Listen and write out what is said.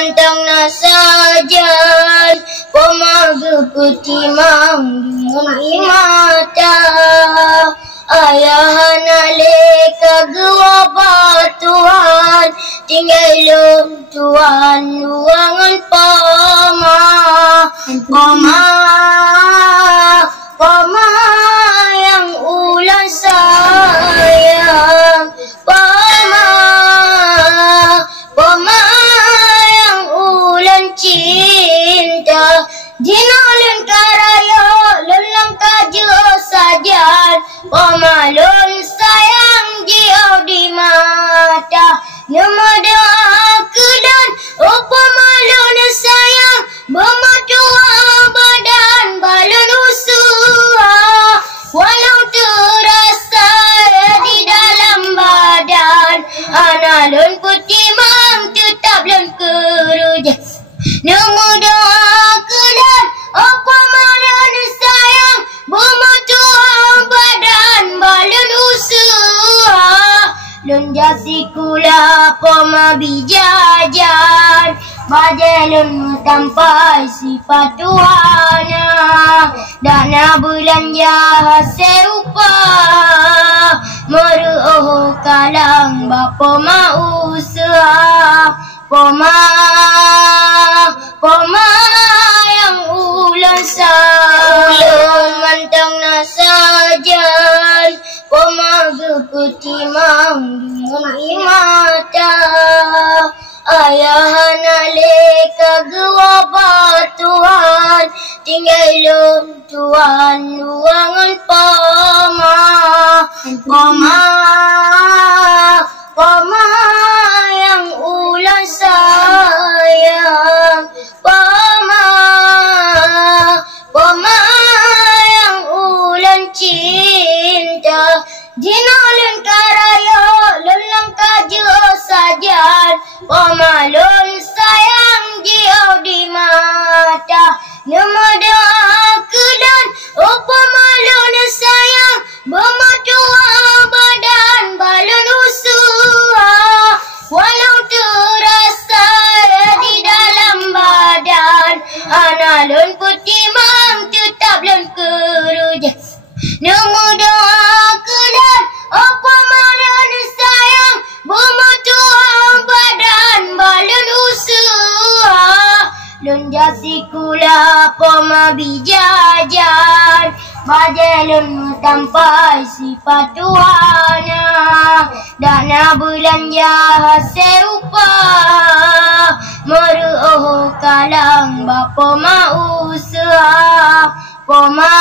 mantang nasajan pemaga peti manggi mata ayah naleka gua batuan tinggal tuan luangan pama yang ulang sayang pama yang ulang cinta dinalun karaya lelang kajo sajan pamalun sayang jiau di mata nemada kedan pamalun sayang bermatua badan balon usaha walau terasa di dalam badan analun putih mang tetap lon keruja nemada kedan pamalun sayang bermatua badan balon usaha lun jasi kula poma bijajan badelun tanpa sifat tuana dana belanja hasil upah meruh kalang bapa mau usaha poma yang ulang sayang mantang nasajan pemaga peti manggi mata ayah naleka gua batuan tinggal tuan luangan pama yang ulang sayang pama yang ulang cinta dinalun karaya lelang kajo sajan pamalun sayang jiau di mata nemada kedan pamalun sayang bermatua badan balon usaha walau terasa di dalam badan analun putih mang tetap lon keruja nemada kedan pamalun sayang bermatua badan balon usaha lun jasi kula poma bijajan badelun tanpa sifat tuana dana belanja hasil upah meruh kalang bapa mau usaha poma